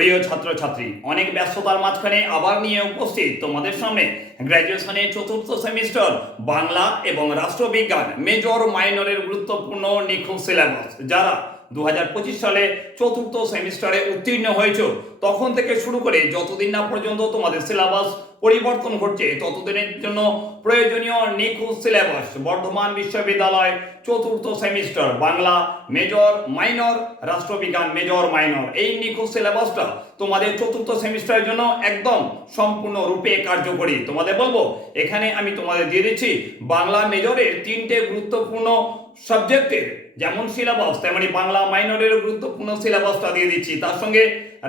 প্রিয় ছাত্রছাত্রী, অনেক ব্যস্ততার মাঝখানে আবার নিয়ে উপস্থিত তোমাদের সামনে গ্র্যাজুয়েশনের চতুর্থ সেমিস্টার বাংলা এবং রাষ্ট্রবিজ্ঞান মেজর মাইনরের গুরুত্বপূর্ণ নিখুঁত সিলেবাস যারা দু হাজার পঁচিশ সালে চতুর্থ সেমিস্টারে উত্তীর্ণ হয়েছে। তখন থেকে শুরু করে যতদিন না পর্যন্ত তোমাদের সিলেবাস পরিবর্তন ঘটছে, ততদিনের জন্য প্রয়োজনীয় নিখুঁত সিলেবাস। বর্ধমান বিশ্ববিদ্যালয় চতুর্থ সেমিস্টার, বাংলা মেজর, মাইনর, রাষ্ট্রবিজ্ঞান মেজর, মাইনর। এই নিখুঁত সিলেবাসটা তোমাদের চতুর্থ সেমিস্টারের জন্য একদম সম্পূর্ণ রূপে কার্যকরী। তোমাদের বলব, এখানে আমি তোমাদের দিয়ে দিচ্ছি, বাংলা মেজরের তিনটে গুরুত্বপূর্ণ সাবজেক্টের যেমন সিলেবাস তেমনি বাংলা মাইনরের গুরুত্বপূর্ণ সিলেবাসটা দিয়ে দিচ্ছি। তার সঙ্গে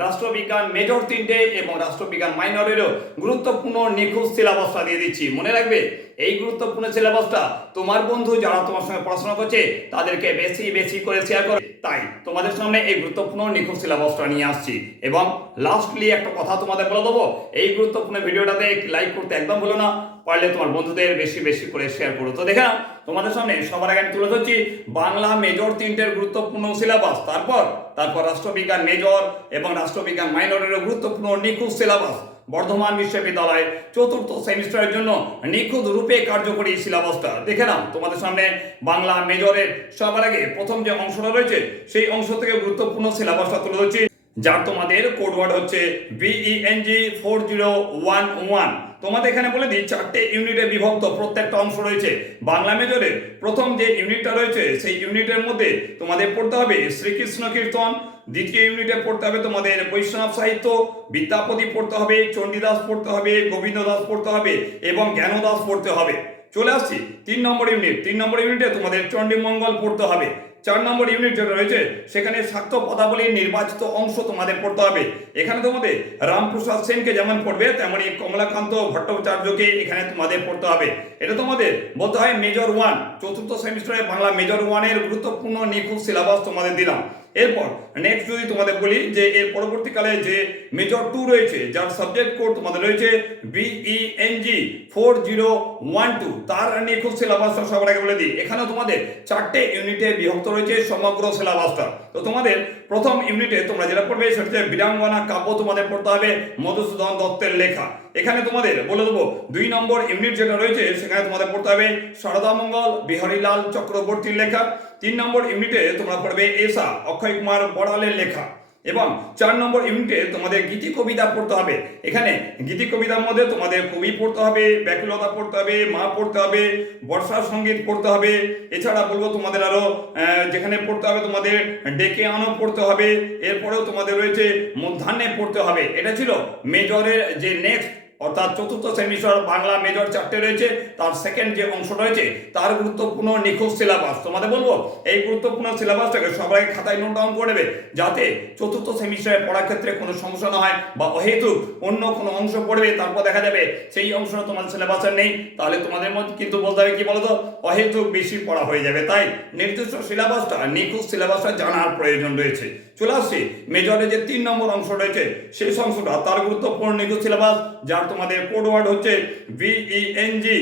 রাষ্ট্রবিজ্ঞান মেজর তিনটে এবং রাষ্ট্রবিজ্ঞান মাইনরেরও গুরুত্বপূর্ণ নিখুঁত সিলেবাসটা দিয়ে দিচ্ছি। মনে রাখবে, এই গুরুত্বপূর্ণ সিলেবাসটা তোমার বন্ধু যারা তোমার সঙ্গে পড়াশোনা করছে, তাদেরকে বেশি বেশি করে শেয়ার করে তাই তোমাদের সামনে এই গুরুত্বপূর্ণ নিখুঁত সিলেবাসটা নিয়ে আসছি। এবং লাস্টলি একটা কথা তোমাদের বলে দেবো, এই গুরুত্বপূর্ণ ভিডিওটাতে লাইক করতে একদম ভুলো না। পারলে তোমার বন্ধুদের বেশি বেশি করে শেয়ার করো। তো দেখে তোমাদের সামনে সবার আগে আমি তুলে ধরছি বাংলা মেজর তিনটের গুরুত্বপূর্ণ সিলেবাস তারপর তারপর রাষ্ট্রবিজ্ঞান মেজর এবং রাষ্ট্রবিজ্ঞান মাইনরের গুরুত্বপূর্ণ নিখুঁত সিলেবাস বর্ধমান বিশ্ববিদ্যালয় চতুর্থ সেমিস্টারের জন্য নিখুঁত রূপে কার্যকরী সিলেবাসটা দেখে নাও তোমাদের সামনে বাংলা মেজরের সবার আগে প্রথম যে অংশটা রয়েছে, সেই অংশ থেকে গুরুত্বপূর্ণ সিলেবাসটা তুলে ধরছি। যার তোমাদের কোড ওয়ার্ড হচ্ছে BENG four zero one one তোমাদের এখানে বলে দিই, চারটে ইউনিটে বিভক্ত প্রত্যেকটা অংশ রয়েছে। বাংলা মেজরের প্রথম যে ইউনিটটা রয়েছে, সেই ইউনিটের মধ্যে তোমাদের পড়তে হবে শ্রীকৃষ্ণ কীর্তন, দ্বিতীয় ইউনিটে পড়তে হবে তোমাদের বৈষ্ণব সাহিত্য, বিদ্যাপতি পড়তে হবে, চণ্ডীদাস পড়তে হবে গোবিন্দ দাস পড়তে হবে এবং জ্ঞানদাস পড়তে হবে। চলে আসছি, তিন নম্বর ইউনিট। তিন নম্বর ইউনিটে তোমাদের চণ্ডীমঙ্গল পড়তে হবে। চার নম্বর ইউনিট যেটা রয়েছে, সেখানে সাক্ষ্য পদাবলীর নির্বাচিত অংশ তোমাদের পড়তে হবে। এখানে তোমাদের রামপ্রসাদ সেনকে যেমন পড়বে, তেমনি কমলাকান্ত ভট্টাচার্যকে এখানে তোমাদের পড়তে হবে। এটা তোমাদের বলতে হয় মেজর ওয়ান চতুর্থ সেমিস্টারে বাংলা মেজর ওয়ানের গুরুত্বপূর্ণ নিখুঁত সিলেবাস তোমাদের দিলাম। এরপর নেক্সট যদি তোমাদের বলি যে এর পরবর্তীকালে যে মেজর টু রয়েছে, যার সাবজেক্ট কোড তোমাদের রয়েছে BENG four zero one two তার নিখুঁত সিলেবাসটা সবার আগে বলে দিই। এখানেও তোমাদের চারটে ইউনিটে বিভক্ত রয়েছে সমগ্র সিলেবাসটা তো তোমাদের প্রথম ইউনিটে তোমরা যেটা পড়বে, সেটা হচ্ছে বীরাঙ্গনা কাব্য তোমাদের পড়তে হবে মধুসূদন দত্তের লেখা। এখানে তোমাদের বলে দেবো, দুই নম্বর ইউনিট যেটা রয়েছে, সেখানে তোমাদের পড়তে হবে সারদা মঙ্গল, বিহারীলাল চক্রবর্তীর লেখা। তিন নম্বর ইউনিটে তোমরা পড়বে এসা অক্ষয় কুমার বড়ালের লেখা। এবং চার নম্বর ইউনিটে তোমাদের গীতি কবিতা পড়তে হবে। এখানে গীতি কবিতার মধ্যে তোমাদের কবি পড়তে হবে ব্যাকুলতা পড়তে হবে মা পড়তে হবে বর্ষা সংগীত পড়তে হবে। এছাড়া বলব তোমাদের আরও আহ, যেখানে পড়তে হবে তোমাদের ডেকে আনো পড়তে হবে। এরপরেও তোমাদের রয়েছে মধ্যাহ্নে পড়তে হবে। এটা ছিল মেজরের যে নেক্সট অর্থাৎ চতুর্থ সেমিস্টার বাংলা মেজর চারটে রয়েছে, তার সেকেন্ড যে অংশ রয়েছে, তার গুরুত্বপূর্ণ নিখোঁজ সিলেবাস তোমাদের বলব, এই গুরুত্বপূর্ণ সিলেবাসটাকে সবাই খাতায় নোট ডাউন করে নেবে যাতে চতুর্থ সেমিস্টারে পড়ার ক্ষেত্রে কোনো সমস্যা না হয় বা অহেতুক অন্য কোনো অংশ পড়বে, তারপর দেখা যাবে সেই অংশটা তোমাদের সিলেবাসে নেই। তাহলে তোমাদের মধ্যে কিন্তু বলতে হবে কি বলতো? অহেতুক বেশি পড়া হয়ে যাবে। তাই নির্দিষ্ট সিলেবাসটা নিখুঁত সিলেবাসটা জানার প্রয়োজন রয়েছে। চলে আসছি মেজরে যে তিন নম্বর অংশ রয়েছে, সেই অংশটা, তার গুরুত্বপূর্ণ সিলেবাস, যার তোমাদের কোড ওয়ার্ড হচ্ছে BENG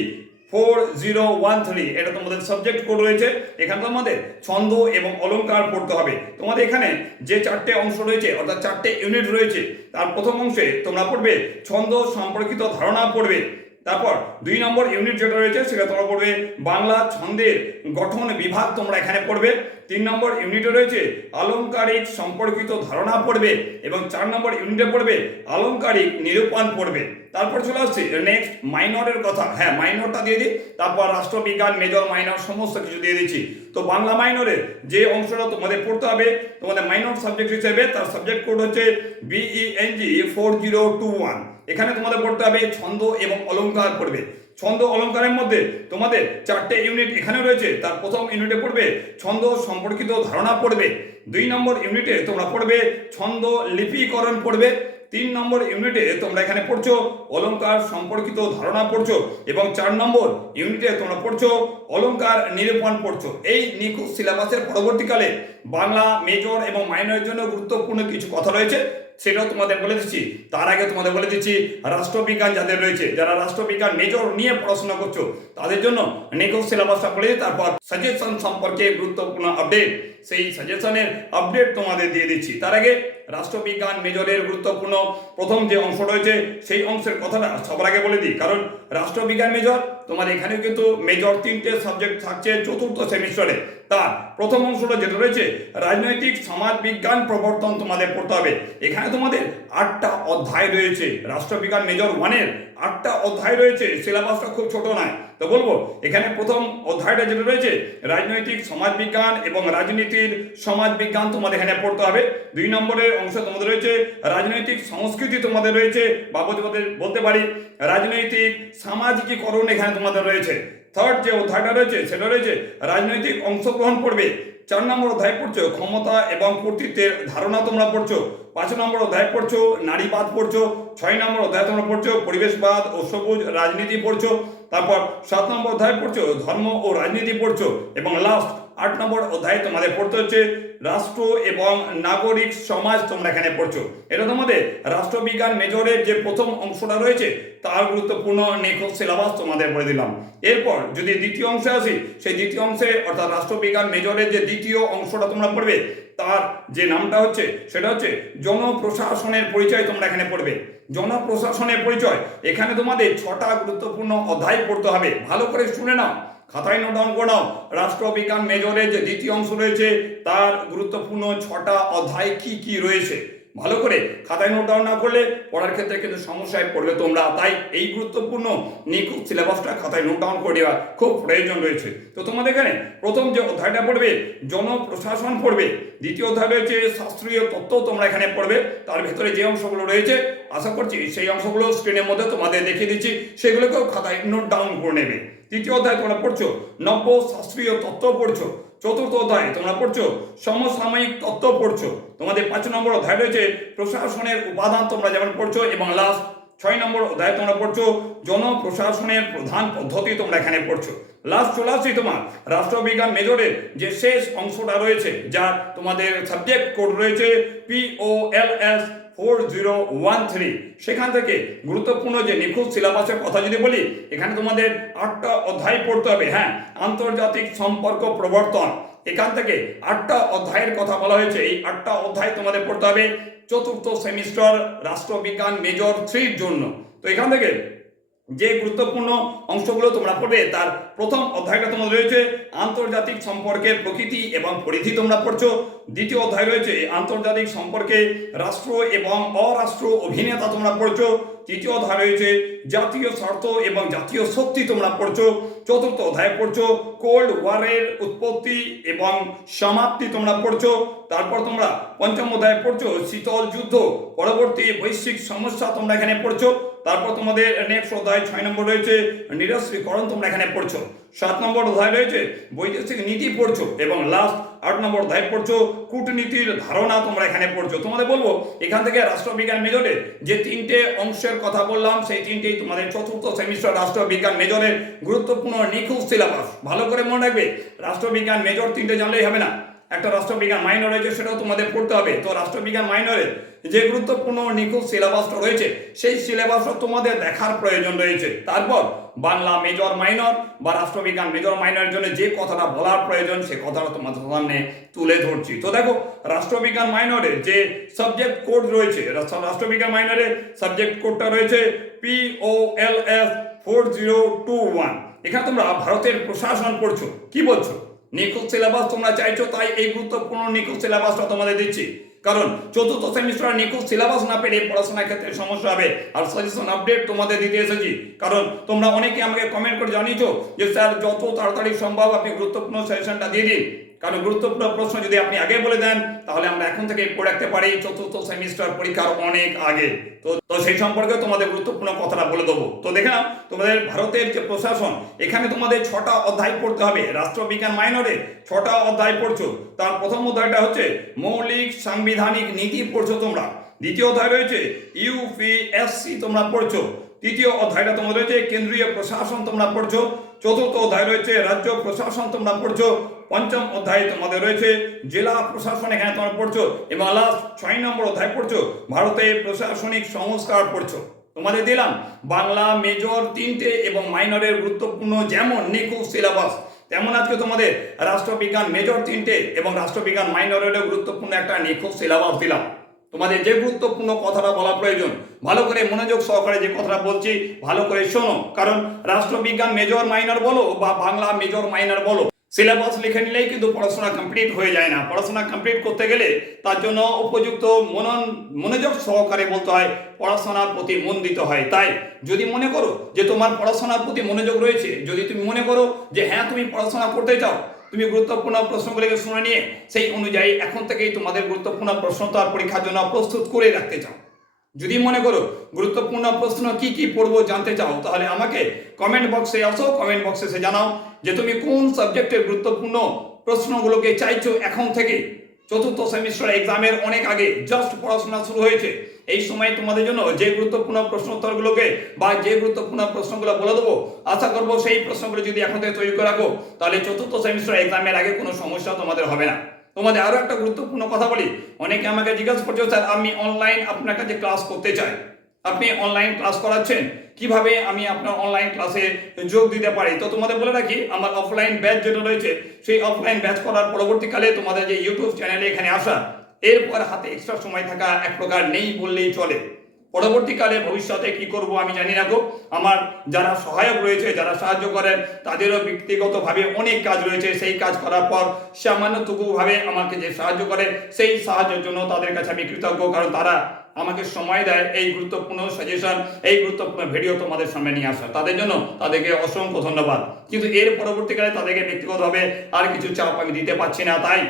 four zero one three এটা তোমাদের সাবজেক্ট কোড রয়েছে, এখানে তোমাদের ছন্দ এবং অলংকার পড়তে হবে। তোমাদের এখানে যে চারটে অংশ রয়েছে, অর্থাৎ চারটে ইউনিট রয়েছে, তার প্রথম অংশে তোমরা পড়বে ছন্দ সম্পর্কিত ধারণা পড়বে। তারপর দুই নম্বর ইউনিট যেটা রয়েছে সেটা তোমরা পড়বে বাংলা ছন্দের গঠন বিভাগ তোমরা এখানে পড়বে। তিন নম্বর ইউনিটে রয়েছে আলংকারিক সম্পর্কিত ধারণা পড়বে এবং চার নম্বর ইউনিটে পড়বে আলংকারিক নিরূপণ পড়বে। তারপর চলে আসছে নেক্সট মাইনরের কথা। হ্যাঁ মাইনরটা দিয়ে দিই। তারপর রাষ্ট্রবিজ্ঞান মেজর মাইনর সমস্ত কিছু দিয়ে দিচ্ছি। তো বাংলা মাইনরের যে অংশটা তোমাদের পড়তে হবে, তোমাদের মাইনর সাবজেক্ট হিসেবে তার সাবজেক্ট কোড হচ্ছে BENG four zero two one এখানে তোমাদের পড়তে হবে ছন্দ এবং অলংকার পড়বে। ছন্দ অলংকারের মধ্যে তোমাদের চারটে ইউনিট এখানে রয়েছে, তার প্রথম ইউনিটে পড়বে, ছন্দ সম্পর্কিত ধারণা পড়বে। দুই নম্বর ইউনিটে তোমরা পড়বে, ছন্দ লিপিকরণ পড়বে। তিন নম্বর ইউনিটে তোমরা এখানে পড়ছো, অলঙ্কার সম্পর্কিত ধারণা পড়ছো এবং চার নম্বর ইউনিটে তোমরা পড়ছো, অলঙ্কার নিরূপণ পড়ছো। এই নিখুঁত সিলেবাসের পরবর্তীকালে বাংলা মেজর এবং মাইনরের জন্য গুরুত্বপূর্ণ কিছু কথা রয়েছে। সেটাও তোমাদের বলে দিচ্ছি। তার আগে তোমাদের বলে দিচ্ছি, রাষ্ট্রবিজ্ঞান যাদের রয়েছে, যারা রাষ্ট্রবিজ্ঞান মেজর নিয়ে পড়াশোনা করছ, তাদের জন্য নিখোঁজ সিলেবাসটা বলে তারপর সাজেশন সম্পর্কে গুরুত্বপূর্ণ আপডেট সেই সাজেশনের আপডেট তোমাদের দিয়ে দিচ্ছি। তার আগে রাষ্ট্রবিজ্ঞান মেজরের গুরুত্বপূর্ণ প্রথম যে অংশ রয়েছে, সেই অংশের কথাটা সবার আগে বলে দিই। কারণ রাষ্ট্রবিজ্ঞান মেজর, তোমার এখানেও কিন্তু মেজর তিনটে সাবজেক্ট থাকছে চতুর্থ সেমিস্টারে তার প্রথম অংশটা যেটা রয়েছে, রাজনৈতিক সমাজ বিজ্ঞান প্রবর্তন তোমাদের পড়তে হবে। এখানে তোমাদের আটটা অধ্যায় রয়েছে। রাষ্ট্রবিজ্ঞান মেজর ওয়ানের আটটা অধ্যায় রয়েছে সিলেবাসটা খুব ছোট নয়। তো বলব, এখানে প্রথম অধ্যায়টা যেটা রয়েছে, রাজনৈতিক, সমাজ বিজ্ঞান এবং রাজনীতির সমাজ বিজ্ঞান তোমাদের এখানে পড়তে হবে। দুই নম্বরের অংশ তোমাদের রয়েছে, রাজনৈতিক সংস্কৃতি তোমাদের রয়েছে বা বলতে বলতে- বলতে পারি, রাজনৈতিক সামাজিকীকরণ এখানে তোমাদের রয়েছে। থার্ড যে অধ্যায়টা রয়েছে, সেটা রয়েছে, রাজনৈতিক অংশগ্রহণ পড়বে। চার নম্বর অধ্যায় পড়ছো, ক্ষমতা এবং কর্তৃত্বের ধারণা তোমরা পড়ছো, পাঁচ নম্বর অধ্যায় পড়ছো, নারীবাদ পড়ছো, ছয় নম্বর অধ্যায় তোমরা পড়ছো, পরিবেশবাদ ও সবুজ রাজনীতি পড়ছো, তারপর সাত নম্বর অধ্যায় পড়ছো, ধর্ম ও রাজনীতি পড়ছো, এবং লাস্ট আট নম্বর অধ্যায় তোমাদের পড়তে হচ্ছে, রাষ্ট্র এবং নাগরিক সমাজ তোমরা এখানে পড়ছো। এটা তোমাদের রাষ্ট্রবিজ্ঞান মেজরের যে প্রথম অংশটা রয়েছে, তার গুরুত্বপূর্ণ নিখোঁজ সিলেবাস তোমাদের বলে দিলাম। এরপর যদি দ্বিতীয় অংশে আসি, সেই দ্বিতীয় অংশে অর্থাৎ রাষ্ট্রবিজ্ঞান মেজরের যে দ্বিতীয় অংশটা তোমরা পড়বে, তার যে নামটা হচ্ছে, সেটা হচ্ছে জনপ্রশাসনের পরিচয় তোমরা এখানে পড়বে। জনপ্রশাসনের পরিচয়, এখানে তোমাদের ছটা গুরুত্বপূর্ণ অধ্যায় পড়তে হবে। ভালো করে শুনে নাও। খাতায় নোট ডাউন করে নাও। রাষ্ট্রবিজ্ঞান মেজরের যে দ্বিতীয় অংশ রয়েছে, তার গুরুত্বপূর্ণ ছটা অধ্যায় কি কি রয়েছে? ভালো করে খাতায় নোট ডাউন না করলে পড়ার ক্ষেত্রে কিন্তু সমস্যায় পড়বে তোমরা। তাই এই গুরুত্বপূর্ণ নিখুঁত সিলেবাসটা খাতায় নোট ডাউন করে দেওয়া খুব প্রয়োজন রয়েছে। তো তোমাদের এখানে প্রথম যে অধ্যায়টা পড়বে, জনপ্রশাসন পড়বে। দ্বিতীয় অধ্যায় রয়েছে শাস্ত্রীয় তত্ত্ব তোমরা এখানে পড়বে। তার ভেতরে যে অংশগুলো রয়েছে, আশা করছি সেই অংশগুলো স্ক্রিনের মধ্যে তোমাদের দেখিয়ে দিচ্ছি। সেগুলোকেও খাতায় নোট ডাউন করে নেবে। তৃতীয় অধ্যায় তোমরা পড়ছো? নব্য শাস্ত্রীয় তত্ত্ব পড়ছো। চতুর্থ অধ্যায় তোমরা পড়ছো? সমসাময়িক তত্ত্ব পড়ছো। তোমাদের পাঁচ নম্বর অধ্যায় রয়েছে, প্রশাসনের উপাদান তোমরা যেমন পড়ছো এবং লাস্ট ছয় নম্বর অধ্যায় তোমরা পড়ছো, জনপ্রশাসনের প্রধান পদ্ধতি তোমরা এখানে পড়ছো। লাস্ট চলে আসছি তোমার, রাষ্ট্রবিজ্ঞান মেজরের যে শেষ অংশটা রয়েছে, যার তোমাদের সাবজেক্ট কোড রয়েছে P O L S four zero one three সেখান থেকে গুরুত্বপূর্ণ যে নিখুঁত সিলেবাসের কথা যদি বলি, এখানে তোমাদের আটটা অধ্যায় পড়তে হবে। হ্যাঁ আন্তর্জাতিক সম্পর্ক প্রবর্তন। এখান থেকে আটটা অধ্যায়ের কথা বলা হয়েছে। এই আটটা অধ্যায় তোমাদের পড়তে হবে চতুর্থ সেমিস্টার, রাষ্ট্রবিজ্ঞান মেজর থ্রির জন্য। তো এখান থেকে যে গুরুত্বপূর্ণ অংশগুলো তোমরা পড়বে, তার প্রথম অধ্যায়টা তোমাদের রয়েছে, আন্তর্জাতিক সম্পর্কের প্রকৃতি এবং পরিধি তোমরা পড়ছো। দ্বিতীয় অধ্যায় রয়েছে, আন্তর্জাতিক সম্পর্কে রাষ্ট্র এবং অরাষ্ট্র অভিনেতা তোমরা পড়ছো। তৃতীয় অধ্যায় রয়েছে, জাতীয় স্বার্থ এবং জাতীয় শক্তি তোমরা পড়ছো। চতুর্থ অধ্যায় পড়ছো কোল্ড ওয়ারের উৎপত্তি এবং সমাপ্তি তোমরা পড়ছো। তারপর তোমরা পঞ্চম অধ্যায় পড়ছো, শীতল যুদ্ধ, পরবর্তী বৈশ্বিক সমস্যা তোমরা এখানে পড়ছো। তারপর তোমাদের নেক্সট অধ্যায় ছয় নম্বর রয়েছে, নিরস্ত্রীকরণ তোমরা এখানে পড়ছো। সাত নম্বর অধ্যায় রয়েছে, বৈদেশিক নীতি পড়ছো এবং লাস্ট আট নম্বর অধ্যায় পড়ছো, কূটনীতির ধারণা তোমরা এখানে পড়ছো। তোমাদের বলব, এখান থেকে রাষ্ট্রবিজ্ঞান মেজরে যে তিনটে অংশের কথা বললাম, সেই তিনটেই তোমাদের চতুর্থ সেমিস্টার রাষ্ট্রবিজ্ঞান মেজরের গুরুত্বপূর্ণ নিখুঁত সিলেবাস ভালো করে মনে রাখবে, রাষ্ট্রবিজ্ঞান মেজর তিনটে জানলেই হবে না। একটা রাষ্ট্রবিজ্ঞান মাইনর রয়েছে, সেটাও তোমাদের পড়তে হবে। তো রাষ্ট্রবিজ্ঞান মাইনরের যে গুরুত্বপূর্ণ নিখুঁত সিলেবাসটা রয়েছে, সেই সিলেবাসটা তোমাদের দেখার প্রয়োজন রয়েছে। তারপর বাংলা মেজর মাইনর বা রাষ্ট্রবিজ্ঞান মেজর মাইনরের জন্য যে কথাটা বলার প্রয়োজন, সে কথাটা তোমাদের সামনে তুলে ধরছি। তো দেখো, রাষ্ট্রবিজ্ঞান মাইনরের যে সাবজেক্ট কোড রয়েছে রাষ্ট্রবিজ্ঞান মাইনরের সাবজেক্ট কোডটা রয়েছে P O L S four zero two one এখানে তোমরা ভারতের প্রশাসন পড়ছো, কি বলছো? নিখুঁত সিলেবাস তোমরা চাইছো, তাই এই গুরুত্বপূর্ণ নিখুঁত সিলেবাসটা তোমাদের দিচ্ছি। কারণ চতুর্থ সেমিস্টার নিখুঁত সিলেবাস না পেলে পড়াশোনার ক্ষেত্রে সমস্যা হবে। আর সাজেশন আপডেট তোমাদের দিতে এসেছি। কারণ তোমরা অনেকে আমাকে কমেন্ট করে জানিয়েছো যে, স্যার, যত তাড়াতাড়ি সম্ভব আপনি গুরুত্বপূর্ণ সাজেশনটা দিয়ে দিন। কারণ গুরুত্বপূর্ণ প্রশ্ন যদি আপনি আগে বলে দেন, তাহলে আমরা এখন থেকে পড়ে রাখতে পারি চতুর্থ সেমিস্টার পরীক্ষার অনেক আগে। তো তো সেই সম্পর্কে তোমাদের গুরুত্বপূর্ণ কথাটা বলে দেবো। তো দেখে নাও, তোমাদের ভারতের যে প্রশাসন, এখানে তোমাদের ছটা অধ্যায় পড়তে হবে। রাষ্ট্রবিজ্ঞান মাইনরে ছটা অধ্যায় পড়ছো। তার প্রথম অধ্যায়টা হচ্ছে মৌলিক সাংবিধানিক নীতি পড়ছো তোমরা। দ্বিতীয় অধ্যায় রয়েছে ইউপিএসসি তোমরা পড়ছো। তৃতীয় অধ্যায়টা তোমাদের রয়েছে, কেন্দ্রীয় প্রশাসন তোমরা পড়ছো। চতুর্থ অধ্যায় রয়েছে, রাজ্য প্রশাসন তোমরা পড়ছো। পঞ্চম অধ্যায় তোমাদের রয়েছে, জেলা প্রশাসন এখানে তোমরা পড়ছো এবং লাস্ট ছয় নম্বর অধ্যায় পড়ছো ভারতের প্রশাসনিক সংস্কার পড়ছো। তোমাদের দিলাম, বাংলা মেজর তিনটে এবং মাইনরের গুরুত্বপূর্ণ যেমন নিখুঁত সিলেবাস তেমন আজকে তোমাদের রাষ্ট্রবিজ্ঞান মেজর তিনটে এবং রাষ্ট্রবিজ্ঞান মাইনরেরও গুরুত্বপূর্ণ একটা নিখুঁত সিলেবাস দিলাম। তোমাদের যে গুরুত্বপূর্ণ কথাটা বলা প্রয়োজন, ভালো করে মনোযোগ সহকারে যে কথাটা বলছি, ভালো করে শোনো। কারণ রাষ্ট্রবিজ্ঞান মেজর মাইনর বলো, বা বাংলা মেজর মাইনর বলো সিলেবাস লিখে নিলেই কিন্তু পড়াশোনা কমপ্লিট হয়ে যায় না। পড়াশোনা কমপ্লিট করতে গেলে তার জন্য উপযুক্ত মনন, মনোযোগ সহকারে বলতে হয়, পড়াশোনার প্রতি মন দিতে হয়। তাই যদি মনে করো যে তোমার পড়াশোনার প্রতি মনোযোগ রয়েছে, যদি তুমি মনে করো যে হ্যাঁ তুমি পড়াশোনা করতে চাও তুমি গুরুত্বপূর্ণ প্রশ্নগুলিকে শুনে নিয়ে সেই অনুযায়ী এখন থেকেই তোমাদের গুরুত্বপূর্ণ প্রশ্ন তো তার পরীক্ষার জন্য প্রস্তুত করে রাখতে চাও। যদি মনে করো গুরুত্বপূর্ণ প্রশ্ন কি কি পড়ব জানতে চাও, তাহলে আমাকে কমেন্ট বক্সে আসো কমেন্ট বক্সে এসে জানাও যে তুমি কোন সাবজেক্টের গুরুত্বপূর্ণ প্রশ্নগুলোকে চাইছো এখন থেকে। চতুর্থ সেমিস্টার এক্সামের অনেক আগে জাস্ট পড়াশোনা শুরু হয়েছে। এই সময় তোমাদের জন্য যে গুরুত্বপূর্ণ প্রশ্ন উত্তরগুলোকে বা যে গুরুত্বপূর্ণ প্রশ্নগুলো বলে দেবো, আশা করব সেই প্রশ্নগুলো যদি এখন থেকে তৈরি করে রাখো, তাহলে চতুর্থ সেমিস্টার এক্সামের আগে কোনো সমস্যা তোমাদের হবে না। তোমাদের আরও একটা গুরুত্বপূর্ণ কথা বলি, অনেকে আমাকে জিজ্ঞাসা করছে, স্যার, আমি অনলাইন আপনার কাছে ক্লাস করতে চাই। আপনি অনলাইন ক্লাস করাচ্ছেন, কীভাবে আমি আপনার অনলাইন ক্লাসে যোগ দিতে পারি? তো তোমাদের বলে রাখি, আমার অফলাইন ব্যাচ যেটা রয়েছে, সেই অফলাইন ব্যাচ করার পরবর্তীকালে তোমাদের যে ইউটিউব চ্যানেলে এখানে আসা, এরপর হাতে এক্সট্রা সময় থাকা এক প্রকার নেই বললেই চলে। পরবর্তীকালে ভবিষ্যতে কি করব আমি জানি না গো। আমার যারা সহায়ক রয়েছে, যারা সাহায্য করেন, তাদেরও ব্যক্তিগতভাবে অনেক কাজ রয়েছে। সেই কাজ করার পর সামান্যটুকুভাবে আমাকে যে সাহায্য করে, সেই সাহায্যের জন্য তাদের কাছে আমি কৃতজ্ঞ, কারণ তারা আমাকে সময় দেয় এই গুরুত্বপূর্ণ সাজেশন এই গুরুত্বপূর্ণ ভিডিও তোমাদের সামনে নিয়ে আসা তাদের জন্য তাদেরকে অসংখ্য ধন্যবাদ। কিন্তু এর পরবর্তীকালে তাদেরকে ব্যক্তিগতভাবে আর কিছু চাপ আমি দিতে পারছি না। তাই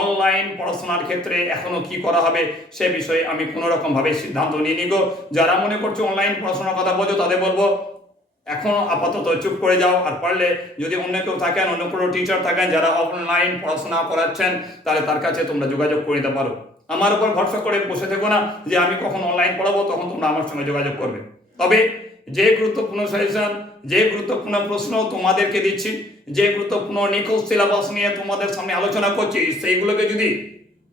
অনলাইন পড়াশোনার ক্ষেত্রে এখনও কি করা হবে সে বিষয়ে আমি কোনো রকম ভাবে সিদ্ধান্ত নিয়ে নিব। যারা মনে করছ অনলাইন পড়াশোনার কথা বলছো, তাদের বলব, এখন আপাতত চুপ করে যাও। আর পারলে যদি অন্য কেউ থাকেন, অন্য কোনো টিচার থাকেন, যারা অনলাইন পড়াশোনা করাচ্ছেন, তাহলে তার কাছে তোমরা যোগাযোগ করে নিতে পারো। আমার উপর ভরসা করে বসে থেকো না যে আমি কখন অনলাইন পড়াবো, তখন তোমরা আমার সঙ্গে যোগাযোগ করবে। তবে যে গুরুত্বপূর্ণ সাজেশন যে গুরুত্বপূর্ণ প্রশ্ন তোমাদেরকে দিচ্ছি, যে গুরুত্বপূর্ণ নিখোঁজ সিলেবাস নিয়ে তোমাদের সামনে আলোচনা করছি, সেইগুলোকে যদি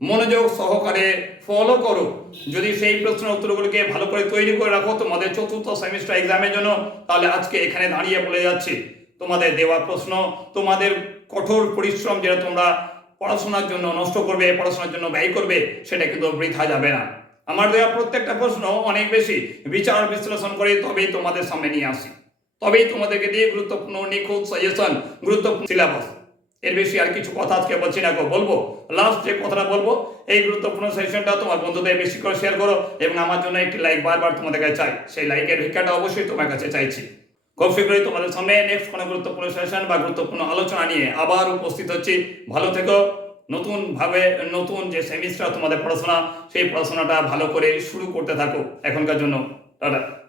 মনোযোগ সহকারে ফলো করো, যদি সেই প্রশ্ন উত্তরগুলোকে ভালো করে তৈরি করে রাখো তোমাদের চতুর্থ সেমিস্টার এক্সামের জন্য, তাহলে আজকে এখানে দাঁড়িয়ে বলে যাচ্ছি। তোমাদের দেওয়া প্রশ্ন, তোমাদের কঠোর পরিশ্রম যেটা তোমরা পড়াশোনার জন্য নষ্ট করবে, পড়াশোনার জন্য ব্যয় করবে, সেটা কিন্তু বৃথা যাবে না। আমার দেওয়া প্রত্যেকটা প্রশ্ন অনেক বেশি। বিচার, বিশ্লেষণ করে তবেই তোমাদের সামনে নিয়ে আসি। তবেই তোমাদেরকে দিয়ে গুরুত্বপূর্ণ, নিখুঁত সাজেশন গুরুত্বপূর্ণ সিলেবাস এর বেশি আর কিছু কথা আজকে বলছি না বলব। লাস্ট যে কথাটা বলব, এই গুরুত্বপূর্ণ সেশনটা তোমার বন্ধুদের বেশি করে শেয়ার করো এবং আমার জন্য একটি লাইক বারবার তোমাদের কাছে চাই। সেই লাইকের ভিক্ষাটা অবশ্যই তোমার কাছে চাইছি। খুব তোমাদের সামনে নেক্সট কোনো গুরুত্বপূর্ণ সেশন বা গুরুত্বপূর্ণ আলোচনা নিয়ে আবার উপস্থিত হচ্ছি। ভালো থেকো। নতুন ভাবে, নতুন যে সেমিস্টার তোমাদের পড়াশোনা, সেই পড়াশোনাটা ভালো করে শুরু করতে থাকো এখনকার জন্য। টাটা।